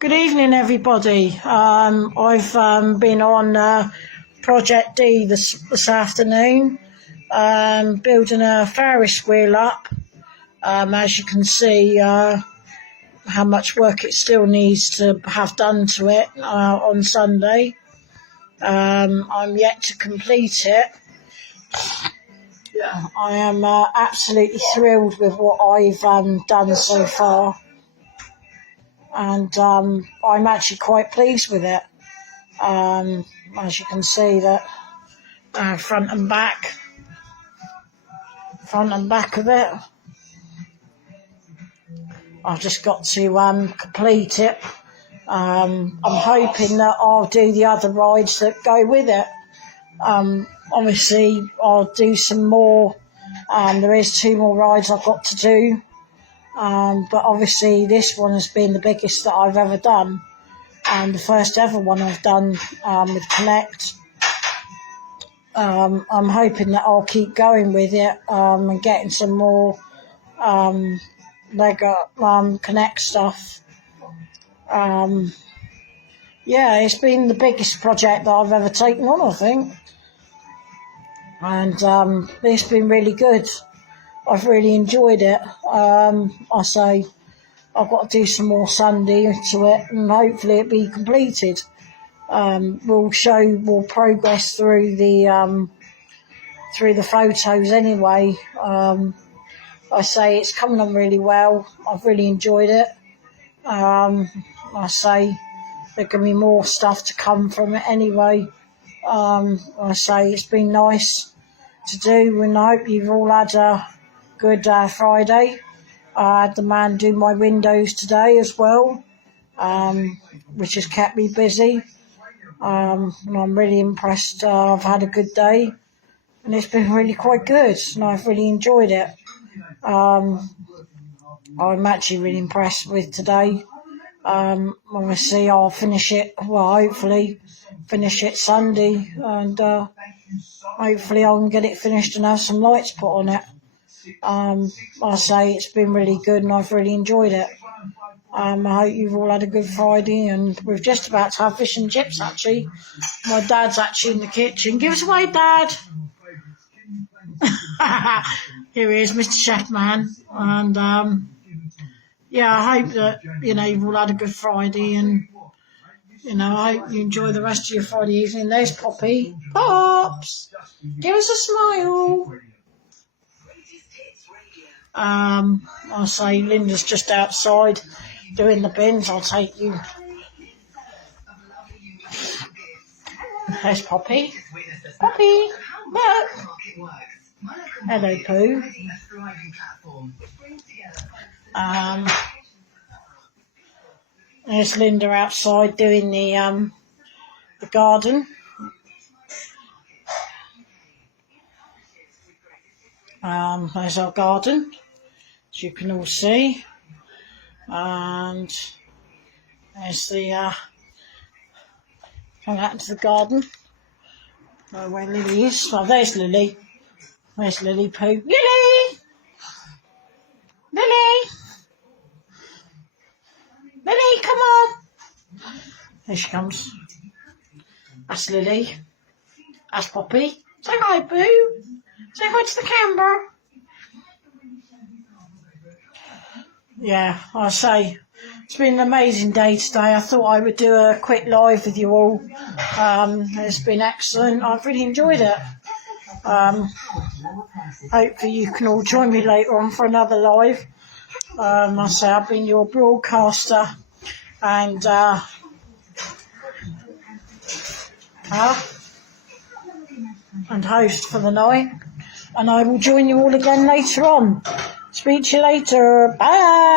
Good evening, everybody. I've been on Project D this afternoon, building a ferris wheel up. As you can see, how much work it still needs to have done to it on Sunday. I'm yet to complete it. I am absolutely thrilled with what I've done so far. And I'm actually quite pleased with it. As you can see, that front and back of it. I've just got to complete it. I'm hoping that I'll do the other rides that go with it. Obviously, I'll do some more. There is 2 more rides I've got to do. But obviously this one has been the biggest that I've ever done, and the first ever one I've done with Connect. I'm hoping that I'll keep going with it and getting some more Lego Connect stuff. It's been the biggest project that I've ever taken on, I think, and it's been really good. I've really enjoyed it. I say I've got to do some more Sunday to it, and hopefully it'll be completed. We'll show more progress through the photos anyway. I say it's coming on really well. I've really enjoyed it. I say there can be more stuff to come from it anyway. I say it's been nice to do, and I hope you've all had a good Friday. I had the man do my windows today as well, which has kept me busy. And I'm really impressed. I've had a good day, and it's been really quite good, and I've really enjoyed it. I'm actually really impressed with today. Obviously I'll finish it, hopefully finish it Sunday, and hopefully I can get it finished and have some lights put on it. I say it's been really good, and I've really enjoyed it. I hope you've all had a good Friday, and we're just about to have fish and chips actually. My dad's actually in the kitchen. Give us away, Dad. Here he is, Mr. Chef Man. And I hope that you've all had a good Friday, and I hope you enjoy the rest of your Friday evening. There's Poppy. Pops, give us a smile. I'll say Linda's just outside doing the bins. I'll take you. There's Poppy. Poppy, look. Hello, Pooh. There's Linda outside doing the garden. There's our garden, as you can all see, and there's the come out into the garden where Lily is. Well, there's Lily. Where's Lily Pooh? Lily! Lily! Lily, come on! There she comes. That's Lily. That's Poppy. Say hi, Pooh. Say hi to the camera. I say it's been an amazing day today. I thought I would do a quick live with you all. It's been excellent. I've really enjoyed it. Hopefully you can all join me later on for another live. I say I've been your broadcaster and host for the night, and I will join you all again later on. Speak to you later. Bye.